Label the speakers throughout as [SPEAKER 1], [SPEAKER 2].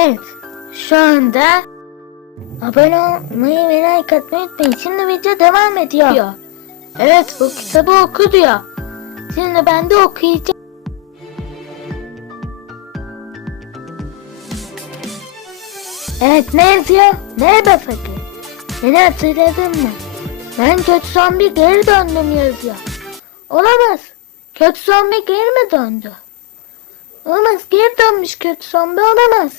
[SPEAKER 1] Evet. Şu anda abone olmayı ve like atmayı unutmayın. Şimdi video devam ediyor. Evet bu kitabı oku diyor. Şimdi ben de okuyacağım. Evet ne yazıyor? Merhaba fakir. Beni hatırladın mı? Ben kötü zombi geri döndüm yazıyor. Olamaz. Kötü zombi geri mi döndü? Olamaz geri dönmüş kötü zombi olamaz.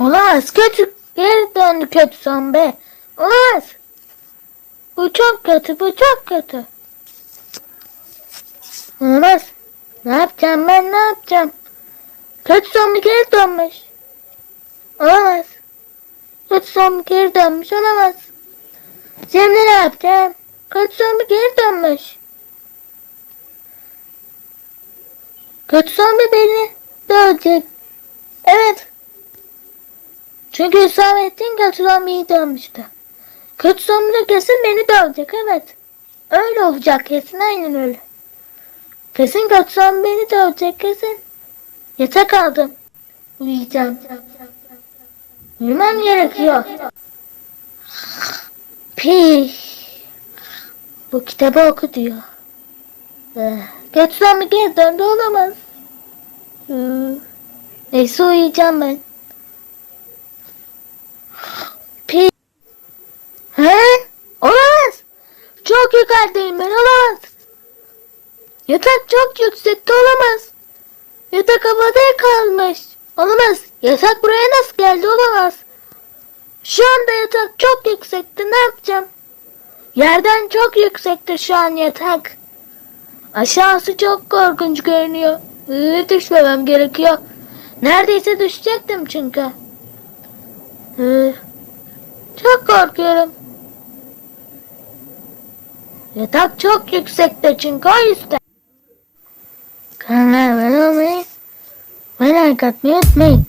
[SPEAKER 1] Olamaz kötü geri döndü kötü zombi. Olamaz. Bu çok kötü bu çok kötü. Olamaz. Ne yapacağım ben ne yapacağım? Kötü zombi geri dönmüş. Olamaz. Kötü zombi geri dönmüş olamaz. Şimdi ne yapacağım? Kötü zombi geri dönmüş. Kötü zombi beni dövecek. Evet. Çünkü Hüsamettin kötü zombiyi dövmüştü. Kötü zombi de kesin beni dövecek evet. Öyle olacak kesin aynen öyle. Kesin kötü zombi beni dövecek kesin. Yatak aldım. Uyuyacağım. Uyumam gerekiyor. Pi. Bu kitabı oku diyor. Eh, Kötü zombi geri döndü olamaz. Hmm. Neyse uyuyacağım ben. Pi. He? Olamaz. Çok yukarıdayım ben olamaz. Yatak çok yüksekte olamaz. Yatak havada kalmış. Olamaz. Yatak buraya nasıl geldi olamaz. Şu anda yatak çok yüksekte ne yapacağım? Yerden çok yüksekte şu an yatak. Aşağısı çok korkunç görünüyor. Iı, düşmemem gerekiyor. Neredeyse düşecektim çünkü. Iı, çok korkuyorum. Yatak çok yüksekte çünkü o yüzden. Kanala abone olmayı ve like atmayı unutmayın.